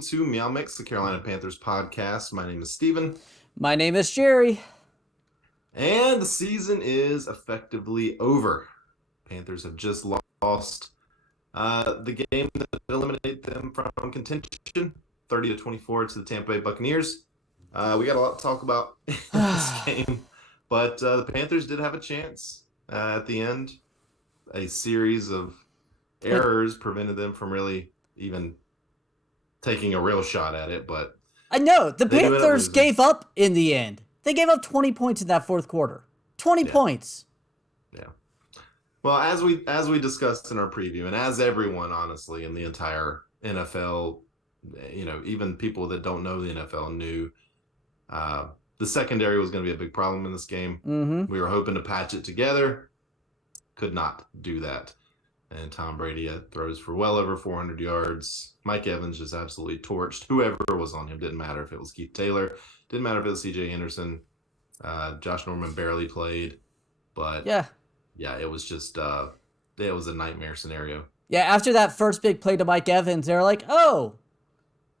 welcome to MeowMix, the Carolina Panthers podcast. My name is Steven. My name is Jerry. And the season is effectively over. Panthers have just lost the game that eliminated them from contention, 30-24 to the Tampa Bay Buccaneers. We got a lot to talk about in this game, but the Panthers did have a chance at the end. A series of errors prevented them from really even taking a real shot at it, but I know the Panthers gave up in the end. They gave up 20 points in that fourth quarter. 20 points. Yeah. Well, as we discussed in our preview, and as everyone honestly in the entire NFL, even people that don't know the NFL knew, the secondary was going to be a big problem in this game. Mm-hmm. We were hoping to patch it together. Could not do that. And Tom Brady throws for well over 400 yards. Mike Evans just absolutely torched whoever was on him. Didn't matter if it was Keith Taylor. Didn't matter if it was C.J. Anderson. Josh Norman barely played. But, yeah, it was just it was a nightmare scenario. Yeah, after that first big play to Mike Evans, they were like, oh,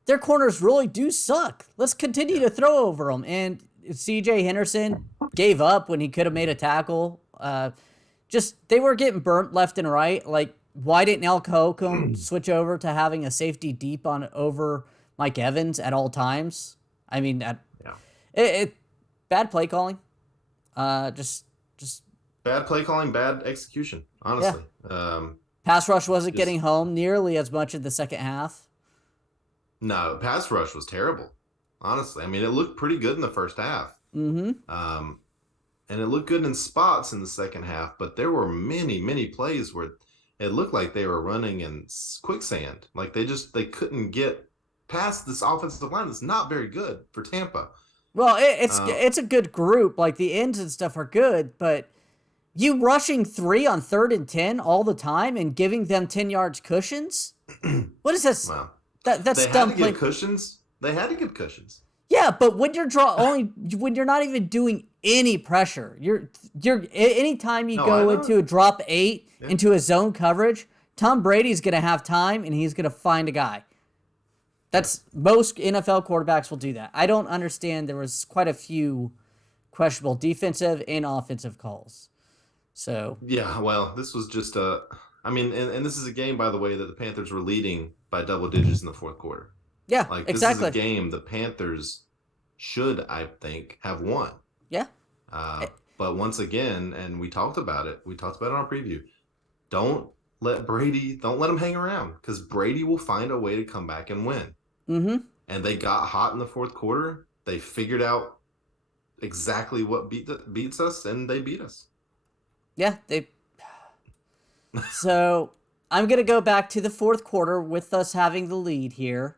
their corners really do suck. Let's continue to throw over them. And C.J. Henderson gave up when he could have made a tackle. They were getting burnt left and right. Like, why didn't El Coco switch over to having a safety deep on over Mike Evans at all times? I mean, bad play calling. Just bad play calling, bad execution. Honestly, pass rush wasn't getting home nearly as much in the second half. No, pass rush was terrible. Honestly, I mean, it looked pretty good in the first half. Mm-hmm. And it looked good in spots in the second half, but there were many plays where it looked like they were running in quicksand. Like they couldn't get past this offensive line that's not very good for Tampa. Well, it's a good group. Like the ends and stuff are good, but you rushing 3 on 3rd and 10 all the time and giving them 10 yards cushions? What is this? Wow. That's they dumb had to give cushions. They had to give cushions. Yeah, but when you're when you're not even doing any pressure, you're anytime you go into a drop 8 into a zone coverage, Tom Brady's gonna have time and he's gonna find a guy. That's most NFL quarterbacks will do that. I don't understand. There was quite a few questionable defensive and offensive calls. So yeah, well, this was just and this is a game, by the way, that the Panthers were leading by double digits in the fourth quarter. Yeah, like exactly. This is a game the Panthers should, I think, have won. Yeah. But once again, and we talked about it in our preview, don't let him hang around, because Brady will find a way to come back and win. Mm-hmm. And they got hot in the fourth quarter. They figured out exactly what beats us, and they beat us. Yeah, So I'm going to go back to the fourth quarter with us having the lead here.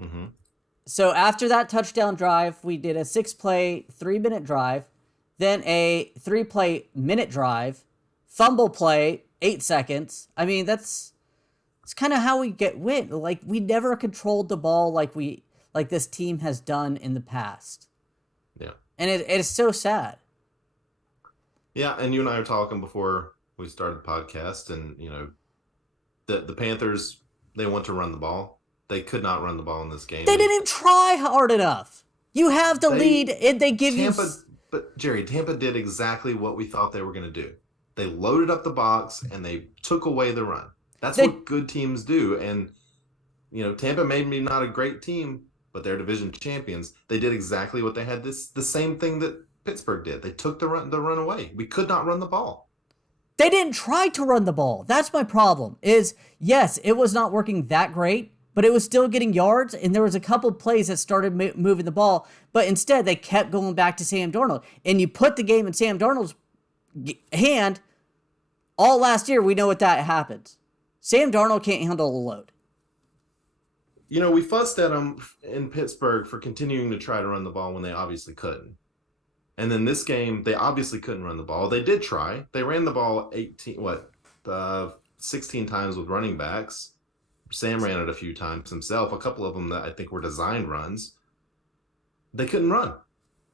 Mm-hmm. So after that touchdown drive, we did a 6-play, 3-minute drive, then a 3-play minute drive, fumble play, 8 seconds. I mean, it's kind of how we get win. Like, we never controlled the ball like this team has done in the past. Yeah. And it is so sad. Yeah, and you and I were talking before we started the podcast, and the Panthers, they want to run the ball. They could not run the ball in this game. They didn't try hard enough. You have the lead, and they give Tampa. But Jerry, Tampa did exactly what we thought they were going to do. They loaded up the box and they took away the run. That's what good teams do. And Tampa may be not a great team, but they're division champions. They did exactly what they had. The same thing that Pittsburgh did. They took the run away. We could not run the ball. They didn't try to run the ball. That's my problem. Yes, it was not working that great, but it was still getting yards, and there was a couple plays that started moving the ball, but instead they kept going back to Sam Darnold. And you put the game in Sam Darnold's hand, all last year we know what that happens. Sam Darnold can't handle the load. We fussed at them in Pittsburgh for continuing to try to run the ball when they obviously couldn't. And then this game, they obviously couldn't run the ball. They did try. They ran the ball 16 times with running backs. Sam ran it a few times himself, a couple of them that I think were designed runs. They couldn't run.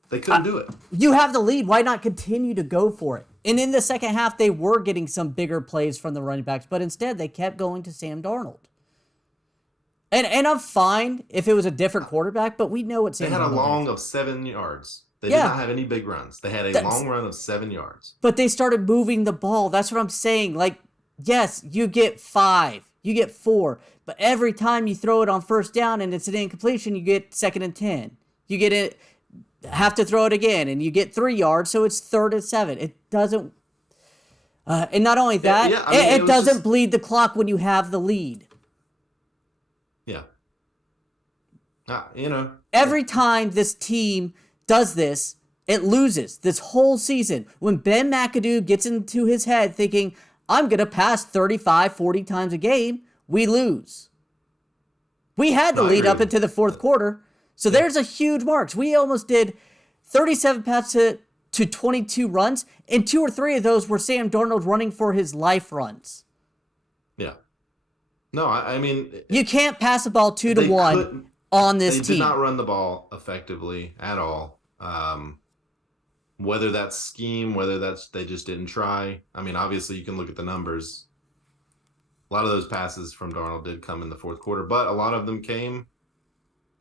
They couldn't do it. You have the lead. Why not continue to go for it? And in the second half, they were getting some bigger plays from the running backs, but instead they kept going to Sam Darnold. And I'm fine if it was a different quarterback, but we know what They Sam had a Darnold long is. of 7 yards. They Yeah. did not have any big runs. They had a long run of 7 yards. But they started moving the ball. That's what I'm saying. Like, yes, you get 5, you get 4, but every time you throw it on first down and it's an incompletion, you get 2nd and 10. You get it, have to throw it again, and you get 3 yards, so it's 3rd and 7. It doesn't. And not only that, Yeah, I mean, it doesn't just bleed the clock when you have the lead. yeah. Every time this team does this, it loses this whole season. When Ben McAdoo gets into his head thinking, I'm going to pass 35, 40 times a game, we lose. We had the lead up into the 4th quarter, so there's a huge marks. We almost did 37 passes to 22 runs, and 2 or 3 of those were Sam Darnold running for his life runs. Yeah. No, I mean, you can't pass the ball 2-1 on this team. They did not run the ball effectively at all. Whether that's scheme, whether that's they just didn't try. I mean, obviously you can look at the numbers. A lot of those passes from Darnold did come in the 4th quarter, but a lot of them came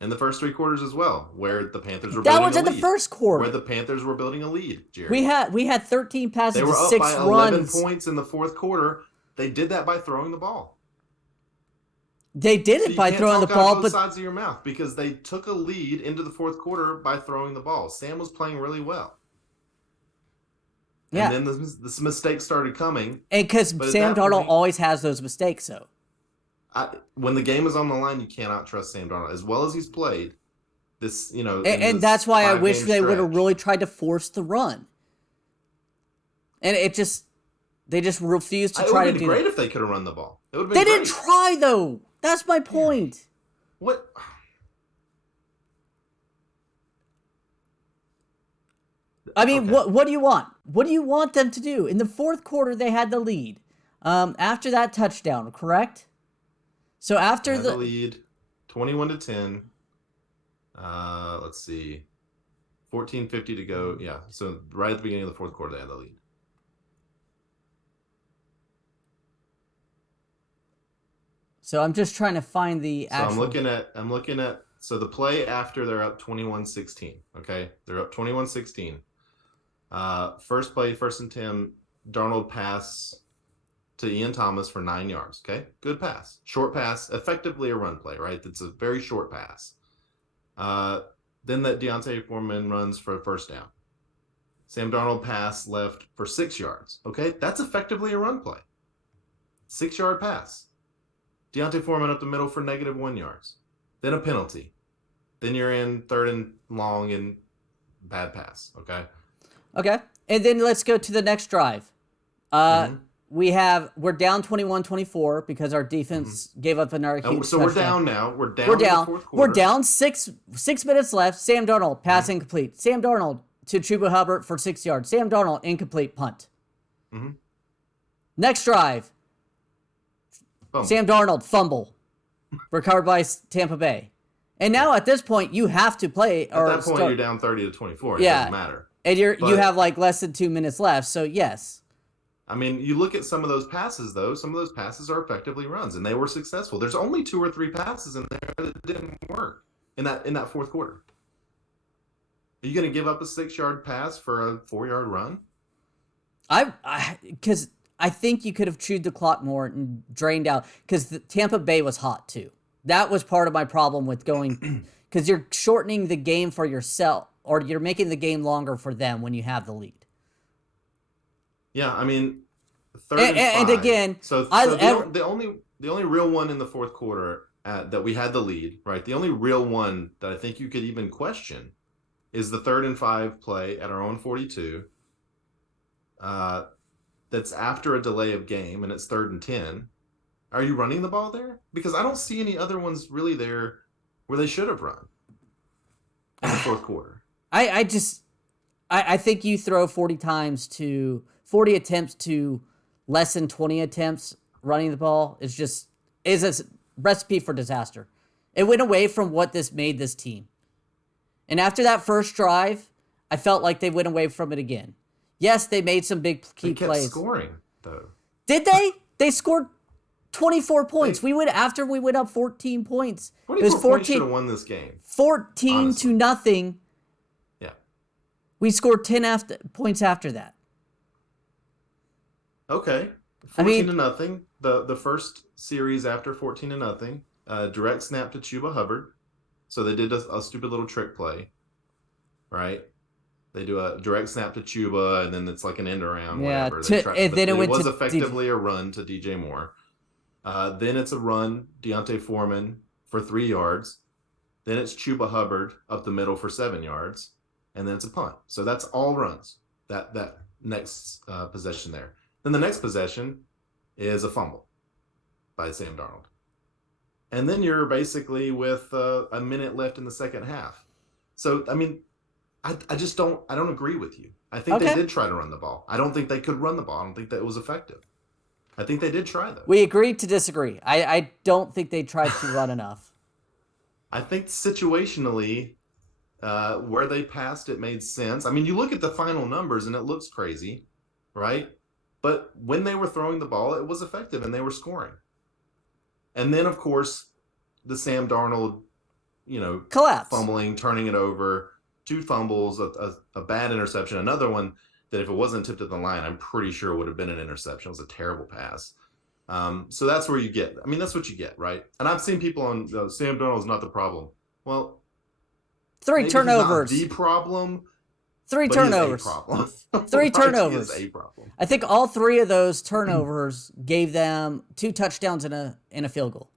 in the first 3 quarters as well, where the Panthers were building a lead. That was in the first quarter. Where the Panthers were building a lead, Jerry. We had 13 passes they were to up 6 by runs. 11 points in the 4th quarter. They did that by throwing the ball. They did it by throwing the ball, but both sides of your mouth, because they took a lead into the 4th quarter by throwing the ball. Sam was playing really well. Yeah. And then this mistake started coming. And because Sam Darnold always has those mistakes, though. When the game is on the line, you cannot trust Sam Darnold. As well as he's played, this, and that's why I wish they would have really tried to force the run. And they just refused to try to do that. It would have been great if they could have run the ball. It would have been They great. didn't try, though. That's my point. What? I mean, okay. What do you want? What do you want them to do? In the 4th quarter, they had the lead. After that touchdown, correct? So after the lead, 21-10. Let's see, 14:50 to go. Yeah, so right at the beginning of the 4th quarter, they had the lead. So I'm just trying to find the actual. So I'm looking at. So the play after they're up 21-16. Okay, they're up 21-16. First play, 1st and 10. Darnold pass to Ian Thomas for 9 yards. Okay, good pass, short pass, effectively a run play, right? It's a very short pass. Then that D'Onta Foreman runs for a 1st down. Sam Darnold pass left for 6 yards. Okay, that's effectively a run play. 6-yard pass. D'Onta Foreman up the middle for -1 yards. Then a penalty. Then you're in 3rd and long and bad pass. Okay. Okay, and then let's go to the next drive. We're down 21-24 because our defense gave up another huge So touchdown. we're down now. We're down in the 4th quarter. We're down 6 minutes left. Sam Darnold, pass incomplete. Sam Darnold to Chuba Hubbard for 6 yards. Sam Darnold, incomplete punt. Next drive. Fumble. Sam Darnold, fumble. Recovered by Tampa Bay. And now at this point, you have to play. At that point, you're down 30-24. It doesn't matter. And you have like less than 2 minutes left, so yes. I mean, you look at some of those passes, though. Some of those passes are effectively runs, and they were successful. There's only 2 or 3 passes in there that didn't work in that 4th quarter. Are you going to give up a 6-yard pass for a 4-yard run? Because I think you could have chewed the clock more and drained out. Because Tampa Bay was hot too. That was part of my problem with going, because you're shortening the game for yourself, or you're making the game longer for them when you have the lead. Yeah, I mean, 3rd and 5. Again, so the only real one in the 4th quarter that we had the lead, right? The only real one that I think you could even question is the 3rd and 5 play at our own 42. That's after a delay of game, and it's 3rd and 10. Are you running the ball there? Because I don't see any other ones really there where they should have run in the 4th quarter. I think you throw 40 attempts to less than 20 attempts running the ball is a recipe for disaster. It went away from what this made this team. And after that first drive, I felt like they went away from it again. Yes, they made some big key plays. They kept scoring, though. Did they? They scored 24 points. We went after we went up 14 points. It was 24 points should have won this game. 14 to nothing. Yeah. We scored 10 points after that. Okay. 14 to nothing. The first series after 14 to nothing. Direct snap to Chuba Hubbard. So they did a stupid little trick play, right? They do a direct snap to Chuba, and then it's like an end around, whatever. And then it was effectively a run to DJ Moore. Then it's a run, Deontay Foreman for 3 yards. Then it's Chuba Hubbard up the middle for 7 yards. And then it's a punt. So that's all runs, that next possession there. Then the next possession is a fumble by Sam Darnold. And then you're basically with a minute left in the second half. So, I mean, I don't agree with you. I think they did try to run the ball. I don't think they could run the ball. I don't think that it was effective. I think they did try, though. We agreed to disagree. I don't think they tried to run enough. I think situationally, where they passed, it made sense. I mean, you look at the final numbers, and it looks crazy, right? But when they were throwing the ball, it was effective, and they were scoring. And then, of course, the Sam Darnold, collapse, fumbling, turning it over, 2 fumbles, a bad interception, another one that if it wasn't tipped at the line, I'm pretty sure it would have been an interception. It was a terrible pass. So that's where you get. I mean, that's what you get, right? And I've seen people on Sam Darnold's not the problem. Well, 3 turnovers. He's not the problem. 3 turnovers. 3 turnovers. He is a problem. I think all 3 of those turnovers gave them 2 touchdowns and a field goal.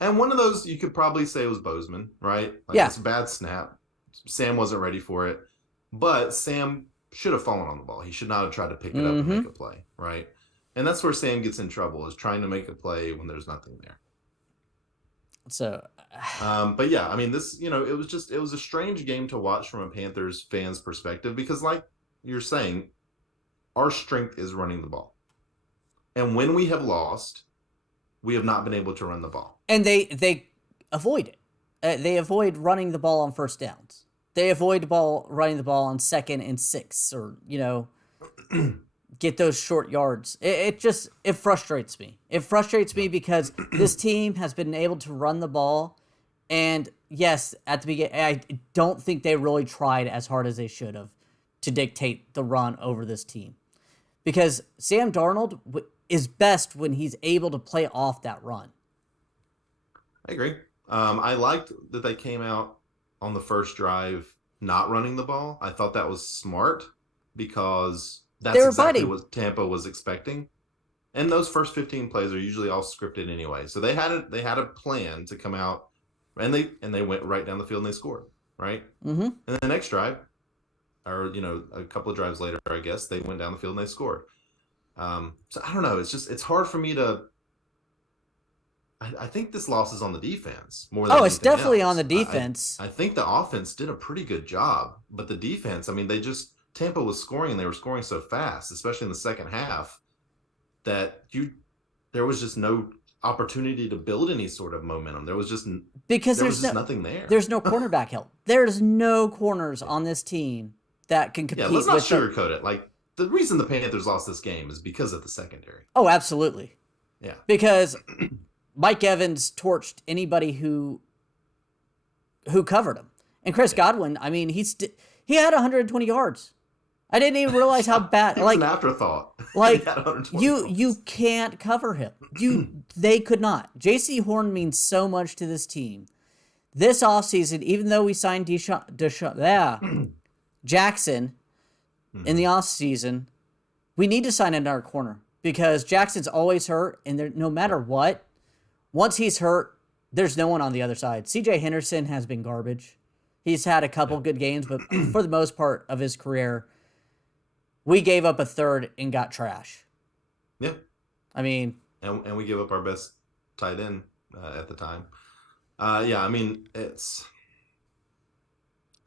And one of those you could probably say was Bozeman, right? It's a bad snap. Sam wasn't ready for it. But Sam should have fallen on the ball. He should not have tried to pick it up and make a play, right? And that's where Sam gets in trouble, is trying to make a play when there's nothing there. So, but yeah, I mean, this, it was a strange game to watch from a Panthers fan's perspective, because like you're saying, our strength is running the ball. And when we have lost, we have not been able to run the ball. And they avoid it. They avoid running the ball on first downs. They avoid running the ball on 2nd and 6, or, get those short yards. It frustrates me. It frustrates me because this team has been able to run the ball. And yes, at the beginning, I don't think they really tried as hard as they should have to dictate the run over this team. Because Sam Darnold is best when he's able to play off that run. I agree. I liked that they came out on the first drive not running the ball. I thought that was smart, because that's exactly what Tampa was expecting. And those first 15 plays are usually all scripted anyway. So they had a plan to come out, and they went right down the field and they scored, right? Mm-hmm. And then the next drive, or a couple of drives later, I guess, they went down the field and they scored. So I don't know. It's hard for me to. I think this loss is on the defense more than it's definitely on the defense. I think the offense did a pretty good job, but the defense, I mean, Tampa was scoring, and they were scoring so fast, especially in the second half, that there was just no opportunity to build any sort of momentum. There was just nothing there. There's no cornerback help. There's no corners on this team that can compete. Yeah, let's not sugarcoat it. Like, the reason the Panthers lost this game is because of the secondary. Oh, absolutely. Yeah. Because Mike Evans torched anybody who covered him. And Chris Godwin, I mean, he had 120 yards. I didn't even realize how bad. It was an afterthought. Like, you can't cover him. They could not. J.C. Horn means so much to this team. This offseason, even though we signed Jackson in the offseason, we need to sign another corner, because Jackson's always hurt, and no matter what, once he's hurt, there's no one on the other side. C.J. Henderson has been garbage. He's had a couple good games, but for the most part of his career, we gave up a third and got trash. Yeah. I mean... And we gave up our best tight end at the time. Yeah, I mean, the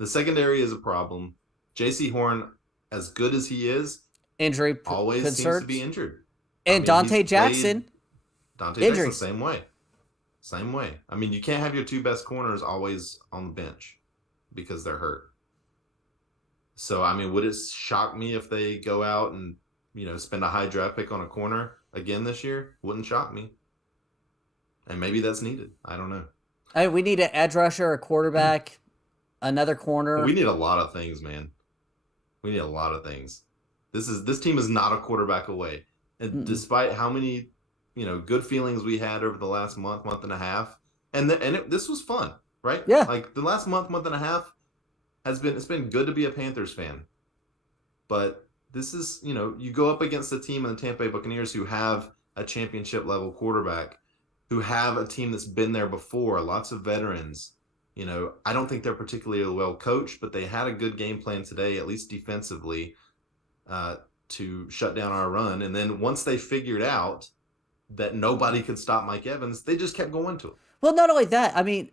secondary is a problem. J.C. Horn, as good as he is, injury always concerns. seems to be injured. And Dante Jackson. Jackson, same way. I mean, you can't have your 2 best corners always on the bench because they're hurt. So, I mean, would it shock me if they go out and, spend a high draft pick on a corner again this year? Wouldn't shock me. And maybe that's needed. I don't know. We need an edge rusher, a quarterback, another We corner. need a lot of things, man. We need a lot of things. This team is not a quarterback away. And Mm-mm. despite how many, good feelings we had over the last month and a half, this was fun, right? Yeah, Like the last month and a half it's been good to be a Panthers fan. But this is, you go up against a team in the Tampa Bay Buccaneers who have a championship level quarterback, who have a team that's been there before, lots of veterans. I don't think they're particularly well coached, but they had a good game plan today, at least defensively, uh, to shut down our run. And then once they figured out that nobody could stop Mike Evans, they just kept going to him. well, not only that, I mean,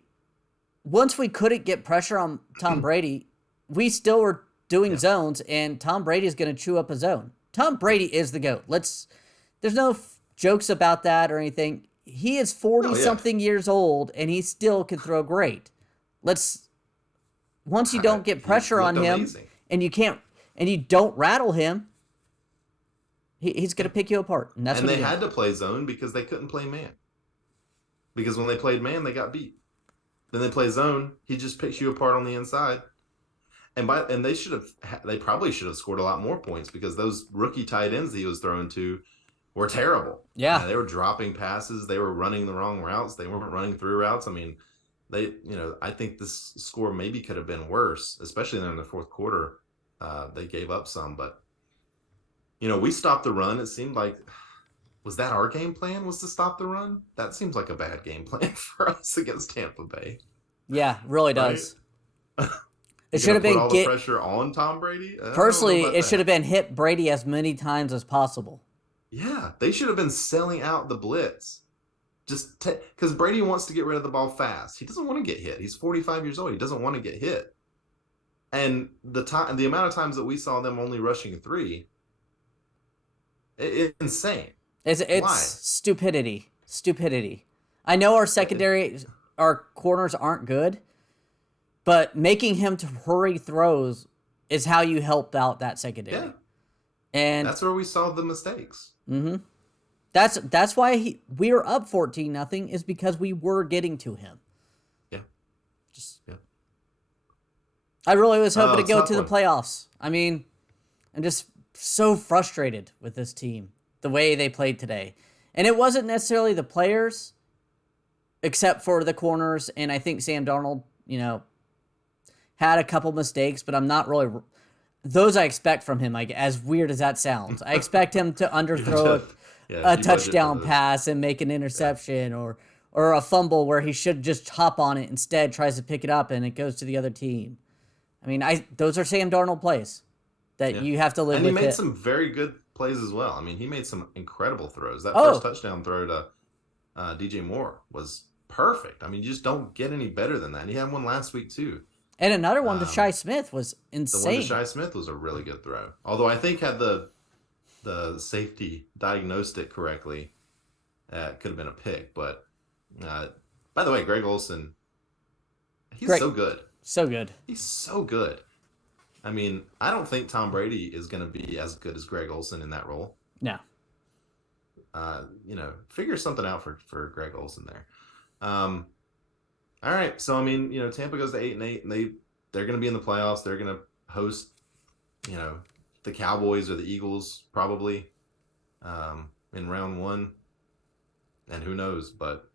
once we couldn't get pressure on Tom Brady, we still were doing Yeah. zones, and Tom Brady is going to chew up a zone. Tom Brady is the GOAT. There's no jokes about that or anything. He is 40 Oh, yeah. something years old, and he still can throw great. Once you don't get He pressure on looked him, amazing. and you don't rattle him, he's going to pick you apart. And that's And what they he did. had to play zone because they couldn't play man. Because when they played man, they got beat. Then they play zone, he just picks you apart on the inside. And they probably should have scored a lot more points because those rookie tight ends he was throwing to were terrible. Yeah. They were dropping passes, they were running the wrong routes, they weren't running through routes. I mean, I think this score maybe could have been worse, especially in the fourth quarter. They gave up some, but we stopped the run. It seemed like, was that our game plan? Was to stop the run? That seems like a bad game plan for us against Tampa Bay. Yeah, really does. Right? It should have put been all the pressure on Tom Brady. Personally, it should have been hit Brady as many times as possible. Yeah, they should have been selling out the blitz. Just because Brady wants to get rid of the ball fast. He doesn't want to get hit. He's 45 years old. He doesn't want to get hit. And the amount of times that we saw them only rushing 3, it's insane. It's Why? Stupidity. I know our corners aren't good, but making him to hurry throws is how you help out that secondary. Yeah. And that's where we saw the mistakes. Mm-hmm. That's why we were up 14-0 is because we were getting to him. Yeah. Yeah. I really was hoping to go to the one. playoffs. I mean, I'm just so frustrated with this team, the way they played today. And it wasn't necessarily the players, except for the corners, and I think Sam Darnold, had a couple mistakes, but I'm not really... Those I expect from him, as weird as that sounds. I expect him to underthrow a touchdown pass and make an interception, or a fumble where he should just hop on it, instead tries to pick it up and it goes to the other team. I mean, those are Sam Darnold plays that you have to live with. And he made some very good plays as well. I mean, he made some incredible throws. That first touchdown throw to DJ Moore was perfect. I mean, you just don't get any better than that. And he had one last week too. And another one to Shi Smith was insane. The one to Shi Smith was a really good throw. Although I think had the safety diagnosed it correctly, it could have been a pick. But by the way, Greg Olsen, he's so good. So good. He's so good. I mean, I don't think Tom Brady is going to be as good as Greg Olsen in that role. No. Figure something out for Greg Olsen there. All right, so I mean, Tampa goes to 8-8, and they're going to be in the playoffs. They're going to host, the Cowboys or the Eagles probably in round 1, and who knows? But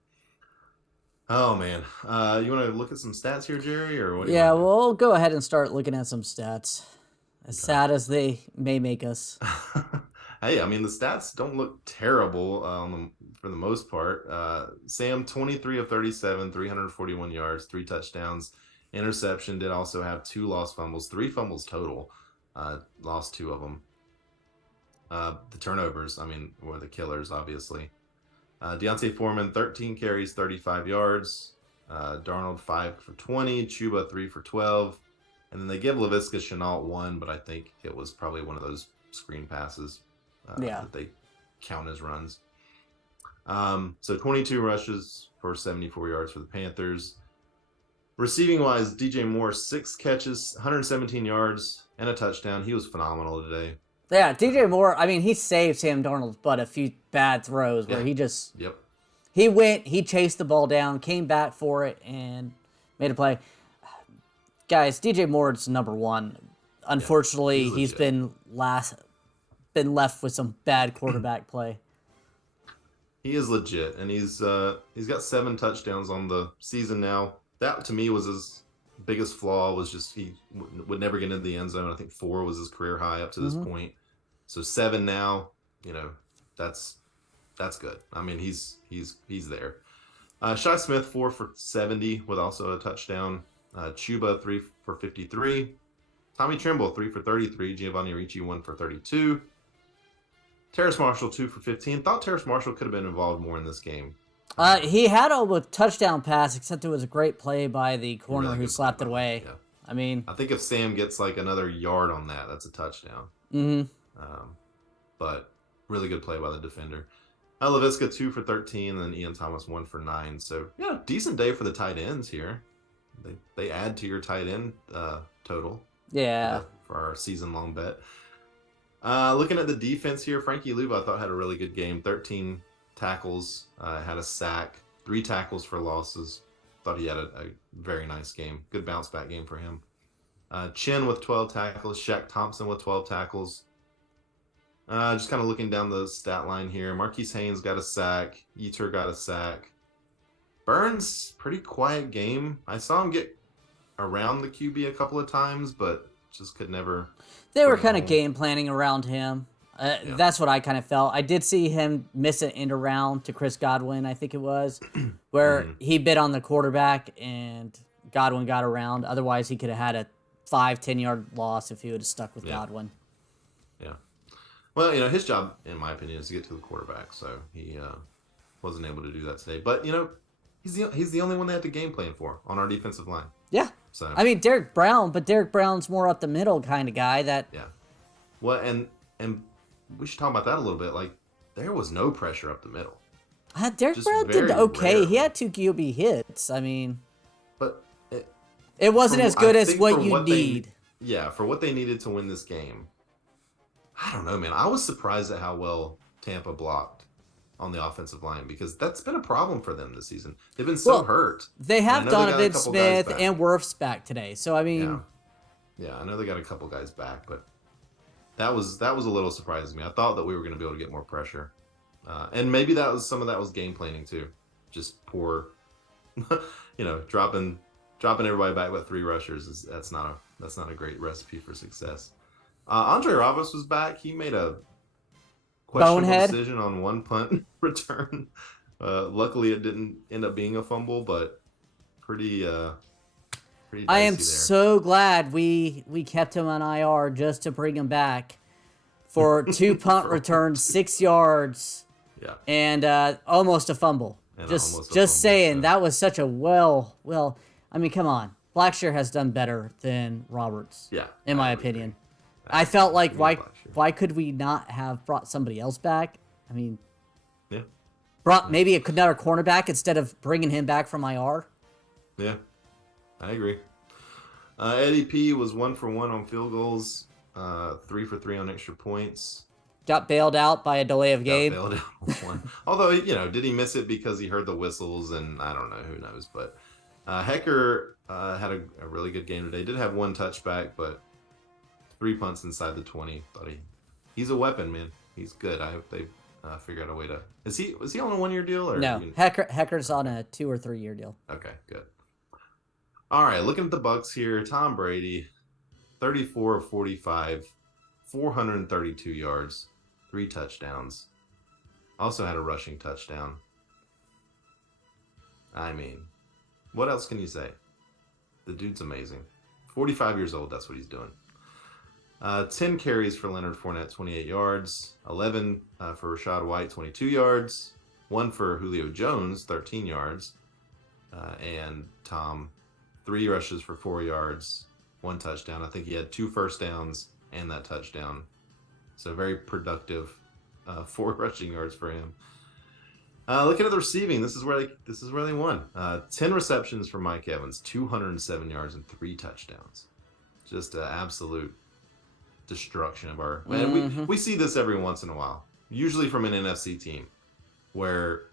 oh man, you want to look at some stats here, Jerry, or what? Yeah, we'll go ahead and start looking at some stats. As sad as they may make us. Hey, I mean, the stats don't look terrible for the most part. Sam, 23 of 37, 341 yards, 3 touchdowns. Interception, did also have 2 lost fumbles, 3 fumbles total. Lost 2 of them. The turnovers, I mean, were the killers, obviously. Deontay Foreman, 13 carries, 35 yards. Darnold, 5 for 20. Chuba, 3 for 12. And then they give Laviska Shenault 1, but I think it was probably one of those screen passes. That they count as runs. So 22 rushes for 74 yards for the Panthers. Receiving wise, DJ Moore, 6 catches, 117 yards, and a touchdown. He was phenomenal today. Yeah, DJ Moore, I mean, he saved Sam Darnold's butt a few bad throws where he he chased the ball down, came back for it, and made a play. Guys, DJ Moore's number one. Unfortunately, Yeah, he's been left with some bad quarterback play. He is legit, and he's got 7 touchdowns on the season now. That to me was his biggest flaw, was just he would never get into the end zone. I think 4 was his career high up to this point. So 7 now, that's good. I mean, he's there. Shi Smith 4 for 70 with also a touchdown. Chuba 3 for 53. Tommy Tremble 3 for 33. Giovanni Ricci 1 for 32. Terrace Marshall 2 for 15. Thought Terrace Marshall could have been involved more in this game. He had a touchdown pass, except it was a great play by the corner who slapped it away. Yeah. I mean, I think if Sam gets like another yard on that, that's a touchdown. But really good play by the defender. LaVisca 2 for 13, and then Ian Thomas 1 for 9. So yeah, decent day for the tight ends here. They add to your tight end total. Yeah. For our season-long bet. Looking at the defense here, Frankie Luva, I thought, had a really good game. 13 tackles, had a sack, 3 tackles for losses. Thought he had a very nice game. Good bounce-back game for him. Chin with 12 tackles. Shaq Thompson with 12 tackles. Just kind of looking down the stat line here. Marquise Haynes got a sack. Yetur got a sack. Burns, pretty quiet game. I saw him get around the QB a couple of times, but just could never. They were kind of game planning around him. That's what I kind of felt. I did see him miss an end around to Chris Godwin, I think it was, where he bit on the quarterback and Godwin got around. Otherwise, he could have had a 5-10 yard loss if he would have stuck with Godwin. Yeah. Well, his job, in my opinion, is to get to the quarterback, so he wasn't able to do that today. But he's the only one they had to game plan for on our defensive line. Yeah. So I mean, Derek Brown's more up the middle kind of guy. Well, and we should talk about that a little bit. Like, there was no pressure up the middle. Derek Brown did okay. Rarely. He had 2 QB hits. I mean, but it wasn't as good as what you need. For what they needed to win this game. I don't know, man. I was surprised at how well Tampa blocked on the offensive line, because that's been a problem for them this season. They've been so hurt. They have Donovan Smith and Wirfs back today. So, I mean... Yeah, I know they got a couple guys back, but that was a little surprising to me. I thought that we were going to be able to get more pressure. And maybe some of that was game planning too. Just poor, dropping everybody back with 3 rushers. That's not a great recipe for success. Andre Roberts was back. He made a questionable decision on 1 punt return. Luckily, it didn't end up being a fumble, but pretty I am so glad we kept him on IR just to bring him back for 2 punt returns, 6 yards, and almost a fumble. Just saying, that was such a well. I mean, come on, Blackshear has done better than Roberts. Yeah, in my opinion. I felt like why could we not have brought somebody else back? I mean, brought maybe another cornerback instead of bringing him back from IR. Yeah, I agree. Eddie P was 1 for 1 on field goals, 3 for 3 on extra points. Got bailed out by a delay of game. Got bailed out on 1. Although, did he miss it because he heard the whistles? And I don't know, who knows. But Hecker had a really good game today. Did have 1 touchback, but 3 punts inside the 20. Thought he's a weapon, man. He's good. I hope they figure out a way to. Was he on a 1-year deal or no? Hecker's on a 2 or 3 year deal. Okay, good. All right, looking at the Bucs here. Tom Brady, 34 of 45, 432 yards, 3 touchdowns. Also had a rushing touchdown. I mean, what else can you say? The dude's amazing. 45 years old. That's what he's doing. 10 carries for Leonard Fournette, 28 yards. 11 for Rachaad White, 22 yards. 1 for Julio Jones, 13 yards. And Tom, 3 rushes for 4 yards, 1 touchdown. I think he had 2 first downs and that touchdown. So very productive 4 rushing yards for him. Looking at the receiving, this is where they won. 10 receptions for Mike Evans, 207 yards and 3 touchdowns. Just an absolute destruction of our. And we see this every once in a while, usually from an NFC team, where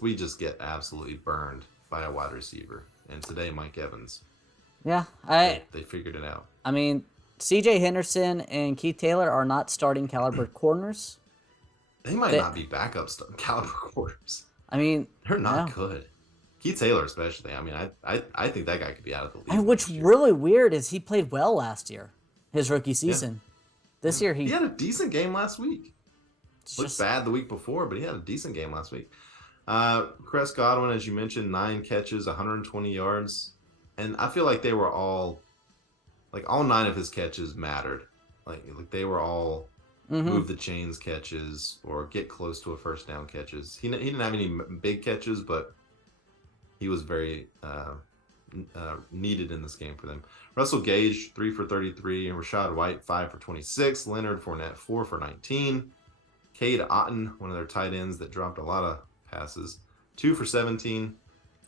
we just get absolutely burned by a wide receiver. And today, Mike Evans. Yeah, they figured it out. I mean, C.J. Henderson and Keith Taylor are not starting caliber corners. They might not be backup caliber corners. I mean, they're not good. Keith Taylor, especially. I mean, I think that guy could be out of the league. And what's really weird is he played well last year, his rookie season. Yeah. This year he had a decent game last week. Looked bad the week before, but he had a decent game last week. Chris Godwin, as you mentioned, 9 catches, 120 yards. And I feel like they were all 9 of his catches mattered. Like they were all move the chains catches or get close to a first down catches. He didn't have any big catches, but he was very needed in this game for them. Russell Gage, 3 for 33, and Rachaad White, 5 for 26. Leonard Fournette, 4 for 19. Cade Otton, one of their tight ends that dropped a lot of passes, 2 for 17.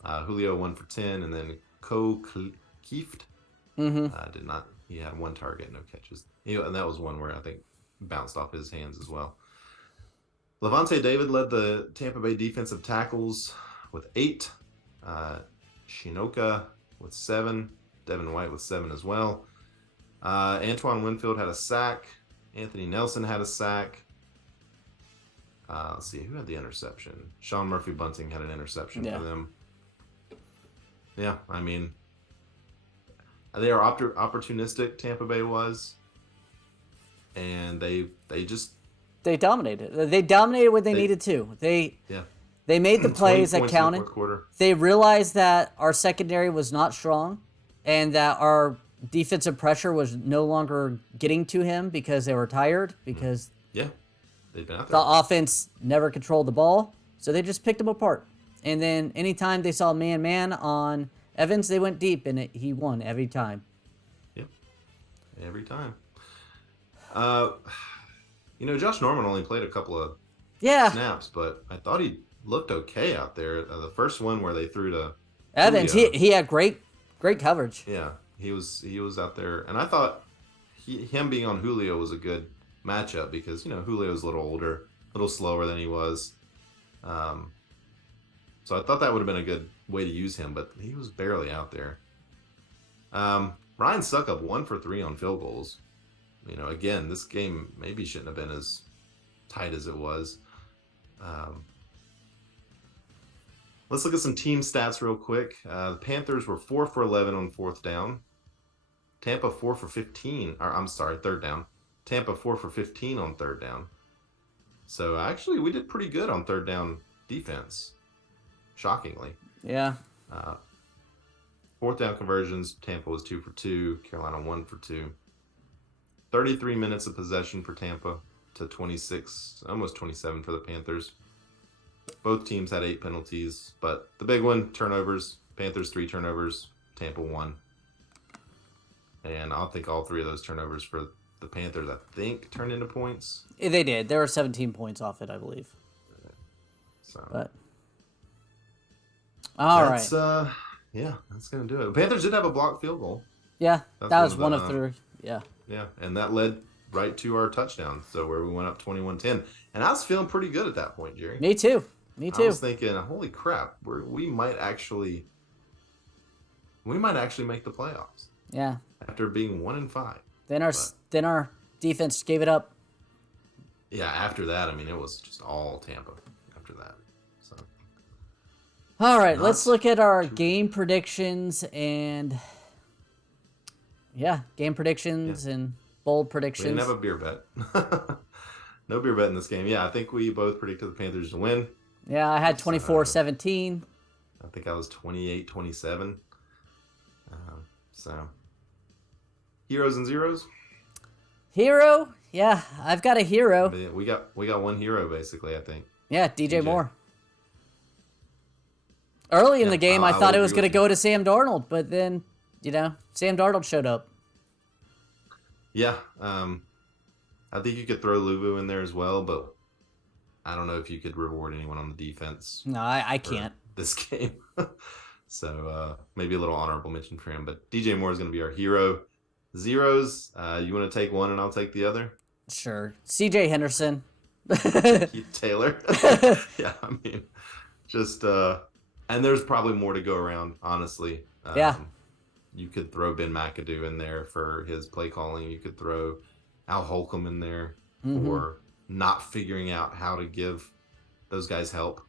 Julio, 1 for 10, and then Kieft did not. He had 1 target, no catches. And that was one where I think bounced off his hands as well. Levante David led the Tampa Bay defensive tackles with 8. Shinoka with 7. Devin White with 7 as well. Antoine Winfield had a sack. Anthony Nelson had a sack. Let's see, who had the interception? Sean Murphy-Bunting had an interception for them. Yeah, I mean, they are opportunistic, Tampa Bay was. And they dominated. They dominated when they needed to. They made the plays that counted. They realized that our secondary was not strong and that our defensive pressure was no longer getting to him because they were tired, because they've been out there. The offense never controlled the ball, so they just picked him apart. And then anytime they saw man on Evans, they went deep, and he won every time. Yep, every time. Josh Norman only played a couple of snaps, but I thought he looked okay out there. The first one where they threw to Evans, he had great coverage. Yeah, he was out there, and I thought him being on Julio was a good matchup because Julio's a little older, a little slower than he was. So I thought that would have been a good way to use him, but he was barely out there. Ryan Suckup 1 for 3 on field goals. Again, this game maybe shouldn't have been as tight as it was. Let's look at some team stats real quick. The Panthers were 4 for 11 on 4th down. Tampa 4 for 15. Or I'm sorry, 3rd down. Tampa 4 for 15 on 3rd down. So actually, we did pretty good on 3rd down defense. Shockingly. Yeah. 4th down conversions. Tampa was 2 for 2. Carolina 1 for 2. 33 minutes of possession for Tampa to 26, almost 27 for the Panthers. Both teams had 8 penalties, but the big one, turnovers. Panthers 3 turnovers, Tampa 1. And I think all 3 of those turnovers for the Panthers, I think, turned into points. They did. There were 17 points off it, I believe. But all right. Yeah, that's going to do it. The Panthers did have a blocked field goal. Yeah, that was one of 3. Yeah. Yeah, and that led right to our touchdown, so where we went up 21-10. And I was feeling pretty good at that point, Jerry. Me too. I was thinking, holy crap, we might actually make the playoffs. Yeah. After being 1-5. Then our defense gave it up. Yeah, after that, I mean, it was just all Tampa after that. So. All right, let's look at our game predictions and and bold predictions. We didn't have a beer bet. No beer bet in this game. Yeah, I think we both predicted the Panthers to win. Yeah, I had 24-17. I think I was 28-27. So, heroes and zeros? Hero? Yeah, I've got a hero. We got one hero, basically, I think. Yeah, DJ Moore. Early in the game, I thought it was going to go to Sam Darnold, but then, Sam Darnold showed up. Yeah, I think you could throw Luvu in there as well, but I don't know if you could reward anyone on the defense. No, I can't. This game. So maybe a little honorable mention for him. But DJ Moore is going to be our hero. Zeros, you want to take one and I'll take the other? Sure. CJ Henderson. Keith Taylor. Yeah, I mean, Just and there's probably more to go around, honestly. Yeah. You could throw Ben McAdoo in there for his play calling. You could throw Al Holcomb in there Mm-hmm. for not figuring out how to give those guys help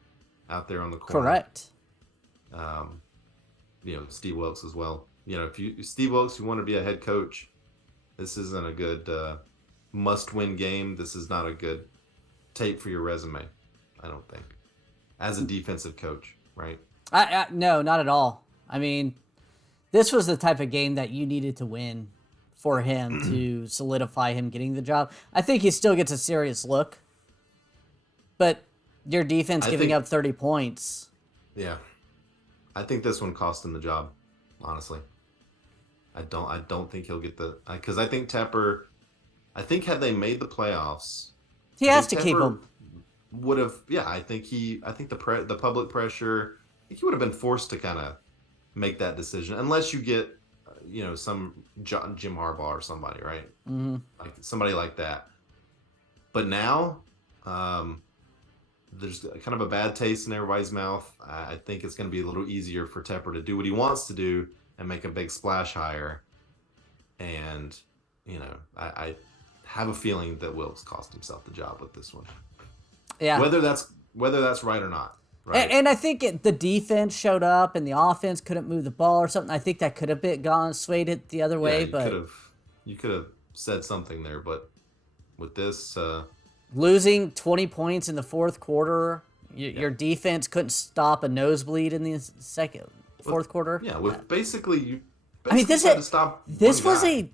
out there on the corner. Correct. Um, Steve Wilkes as well. Steve Wilkes, you want to be a head coach, this isn't a good must-win game. This is not a good tape for your resume, I don't think, as a defensive coach, right? No, not at all. I mean, this was the type of game that you needed to win for him to solidify him getting the job. I think he still gets a serious look, but your defense giving up 30 points. Yeah, I think this one cost him the job. Honestly, I don't think he'll get because I think Tepper. I think had they made the playoffs, he has to keep him. Would have, yeah. I think the public pressure. I think he would have been forced to kind of make that decision, unless you get, some Jim Harbaugh or somebody, right? Mm-hmm. Like somebody like that. But now, there's kind of a bad taste in everybody's mouth. I think it's going to be a little easier for Tepper to do what he wants to do and make a big splash hire. And, I have a feeling that Wilkes cost himself the job with this one. Yeah. Whether that's right or not. Right. And I think the defense showed up and the offense couldn't move the ball or something. I think that could have swayed it the other way. But you could have said something there, but with this losing 20 points in the fourth quarter, your defense couldn't stop a nosebleed in the fourth quarter. Yeah, with basically you. I mean, this was a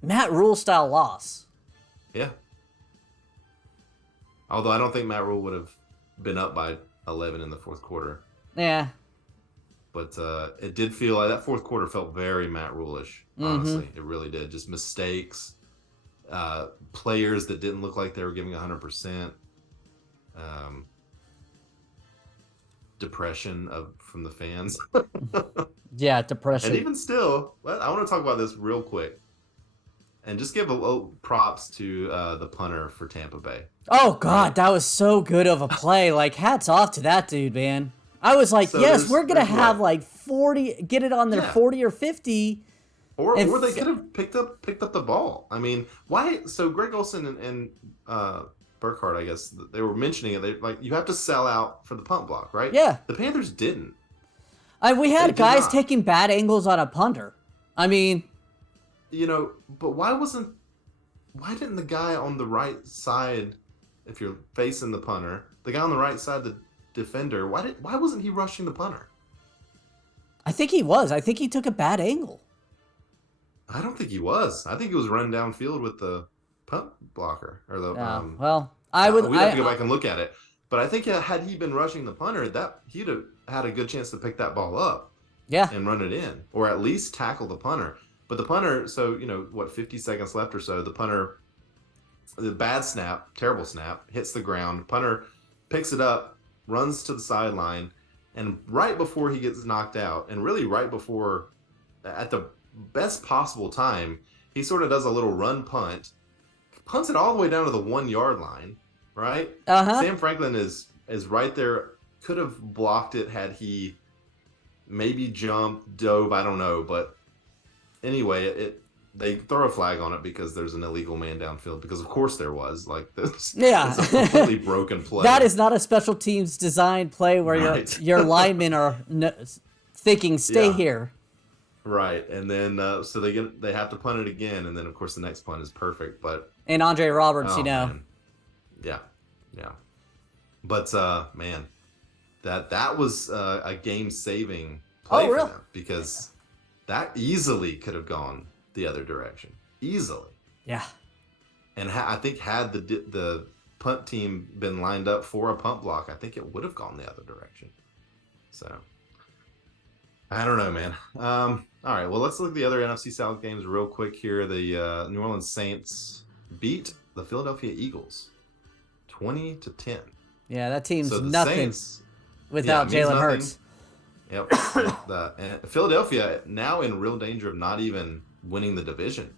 Matt Rule style loss. Yeah. Although I don't think Matt Rule would have been up by 11 in the fourth quarter. Yeah. But it did feel like that fourth quarter felt very Matt Rule-ish, honestly. It really did. Just mistakes, players that didn't look like they were giving 100%, depression from the fans. Yeah, depression. And even still, I want to talk about this real quick. And just give a little props to the punter for Tampa Bay. Oh, God, that was so good of a play. Like, hats off to that dude, man. I was like, yes, we're going to have like 40, get it on their 40 or 50. Or they could have picked up the ball. I mean, why? So Greg Olson and Burkhardt, I guess, they were mentioning it. They you have to sell out for the punt block, right? Yeah. The Panthers didn't. We had guys taking bad angles on a punter. I mean... but why didn't the guy on the right side, if you're facing the punter, the guy on the right side, the defender, why wasn't he rushing the punter? I think he was. I think he took a bad angle. I don't think he was. I think he was running downfield with the punt blocker or the. We'd have to go back and look at it. But I think had he been rushing the punter, that he'd have had a good chance to pick that ball up. Yeah. And run it in, or at least tackle the punter. But the punter, so 50 seconds left or so, the punter, the bad snap, terrible snap, hits the ground. Punter picks it up, runs to the sideline, and right before he gets knocked out, and really right before, at the best possible time, he sort of does a little run punt, punts it all the way down to the 1 yard line, right? Sam Franklin is right there. Could have blocked it had he maybe jumped, dove, I don't know, but anyway, they throw a flag on it because there's an illegal man downfield, because of course there was. Like this, it's a completely broken play. That is not a special teams design play where your linemen are thinking stay here. Right, and then so they have to punt it again, and then of course the next punt is perfect. And Andre Roberts, man. Yeah. But man, that was a game-saving play for them, because that easily could have gone the other direction. Easily. Yeah. And I think had the punt team been lined up for a punt block, I think it would have gone the other direction. So, I don't know, man. All right, well, let's look at the other NFC South games real quick here. The New Orleans Saints beat the Philadelphia Eagles 20-10. Yeah, that team's nothing without Jalen Hurts. Yep. And Philadelphia now in real danger of not even winning the division.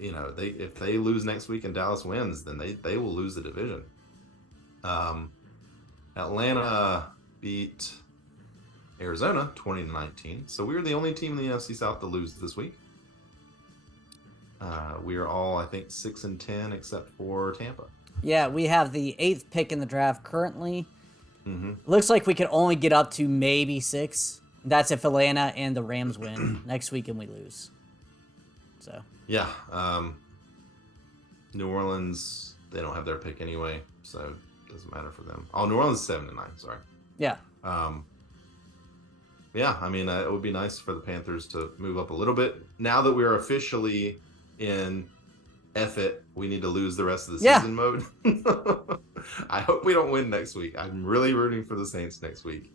If they lose next week and Dallas wins, then they will lose the division. And Atlanta beat Arizona 20-19. So we were the only team in the NFC South to lose this week. We are all, I think, 6-10 except for Tampa. Yeah, we have the 8th pick in the draft currently. Mm-hmm. Looks like we could only get up to maybe 6. That's if Atlanta and the Rams win next week and we lose. So. Yeah. New Orleans, they don't have their pick anyway, so it doesn't matter for them. Oh, New Orleans is 7-9. Sorry. Yeah. Yeah, I mean, it would be nice for the Panthers to move up a little bit. Now that we are officially in F it, we need to lose the rest of the season mode. I hope we don't win next week. I'm really rooting for the Saints next week.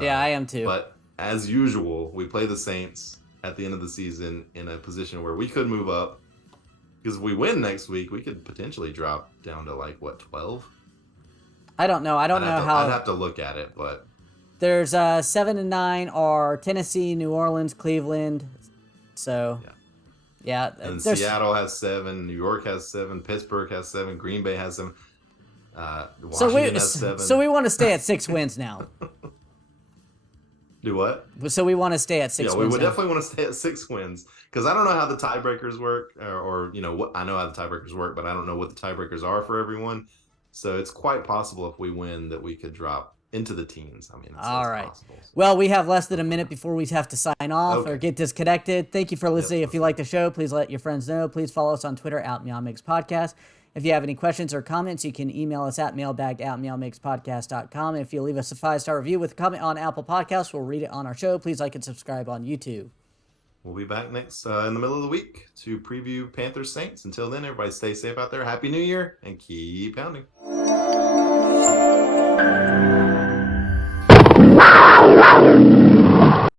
Yeah, I am too. But as usual, we play the Saints at the end of the season in a position where we could move up. Because if we win next week, we could potentially drop down to 12? I don't know. I don't know how. I'd have to look at it, but there's 7 and 9 are Tennessee, New Orleans, Cleveland. So yeah. And Seattle has 7, New York has 7, Pittsburgh has 7, Green Bay has 7, Washington has 7. So we want to stay at 6 wins now. Do what? So we want to stay at 6 wins. Yeah, we would now. definitely want to stay at 6 wins because I don't know how the tiebreakers work, or what I know how the tiebreakers work, but I don't know what the tiebreakers are for everyone. So it's quite possible if we win that we could drop into the teens. I mean, it's possible. Well, we have less than a minute before we have to sign off or get disconnected. Thank you for listening. If you like the show, please let your friends know. Please follow us on Twitter at MeowMix Podcast. If you have any questions or comments, you can email us at mailbag@meowmixpodcast.com. If you leave us a 5-star review with a comment on Apple Podcasts, we'll read it on our show. Please like and subscribe on YouTube. We'll be back next in the middle of the week to preview Panthers Saints. Until then, everybody stay safe out there. Happy New Year and keep pounding.